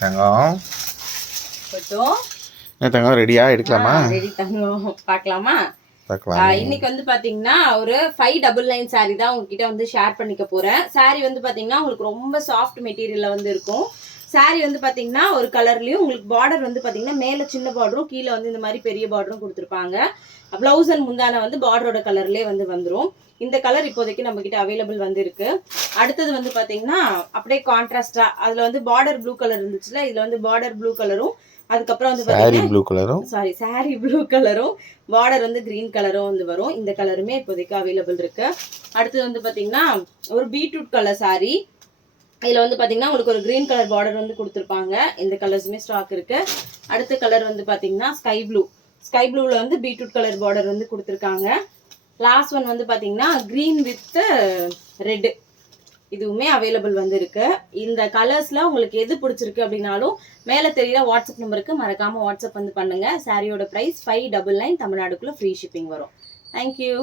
தங்கம் போட்டோம். தங்கம் ரெடியா எடுக்கலாமா? ரெடி தங்கம். பார்க்கலாமா? பார்க்கலாம். இன்னைக்கு வந்து பாத்தீங்கன்னா ஒரு 599 saree தான் உங்ககிட்ட வந்து ஷேர் பண்ணிக்க போறேன். saree வந்து பாத்தீங்கன்னா உங்களுக்கு ரொம்ப சாஃப்ட் மெட்டீரியல்ல வந்து இருக்கும். saree வந்து பாத்தீங்கன்னா ஒரு கலர்லயும் உங்களுக்கு பார்டர் வந்து பாத்தீங்கன்னா மேல சின்ன பார்டரும் கீழே வந்து இந்த மாதிரி பெரிய பார்டரும் கொடுத்துருப்பாங்க. பிளவுஸ் அண்ட் முந்தான வந்து பார்டரோட கலர்லயே வந்து வந்துடும். இந்த கலர் இப்போதைக்கு நம்ம கிட்ட அவைலபிள் வந்து இருக்கு. அடுத்தது வந்து பாத்தீங்கன்னா அப்படியே கான்ட்ராஸ்டா அதுல வந்து பார்டர் ப்ளூ கலர் இருந்துச்சுல, இதுல வந்து பார்டர் ப்ளூ கலரும் அதுக்கப்புறம் வந்து பாத்தீங்கன்னா ப்ளூ கலரும் saree ப்ளூ கலரும் பார்டர் வந்து கிரீன் கலரும் வந்து வரும். இந்த கலருமே இப்போதைக்கு அவைலபிள் இருக்கு. அடுத்தது வந்து பாத்தீங்கன்னா ஒரு பீட்ரூட் கலர் saree. இதுல வந்து பாத்தீங்கன்னா உங்களுக்கு ஒரு கிரீன் கலர் பார்டர் வந்து கொடுத்துருப்பாங்க. இந்த கலர்ஸுமே ஸ்டாக் இருக்கு. அடுத்த கலர் வந்து பாத்தீங்கன்னா ஸ்கை ப்ளூல வந்து பீட்ரூட் கலர் பார்டர் வந்து கொடுத்துருக்காங்க. லாஸ்ட் ஒன் வந்து பாத்தீங்கன்னா கிரீன் வித் ரெட், இதுவுமே அவைலபிள் வந்து இருக்கு. இந்த கலர்ஸ்ல உங்களுக்கு எது பிடிச்சிருக்கு அப்படின்னாலும் மேல தெரியுற வாட்ஸ்அப் நம்பருக்கு மறக்காம வாட்ஸ்அப் வந்து பண்ணுங்க. சாரியோட பிரைஸ் 599, தமிழ்நாடுக்குள்ள ஃப்ரீ ஷிப்பிங் வரும். தேங்க்யூ.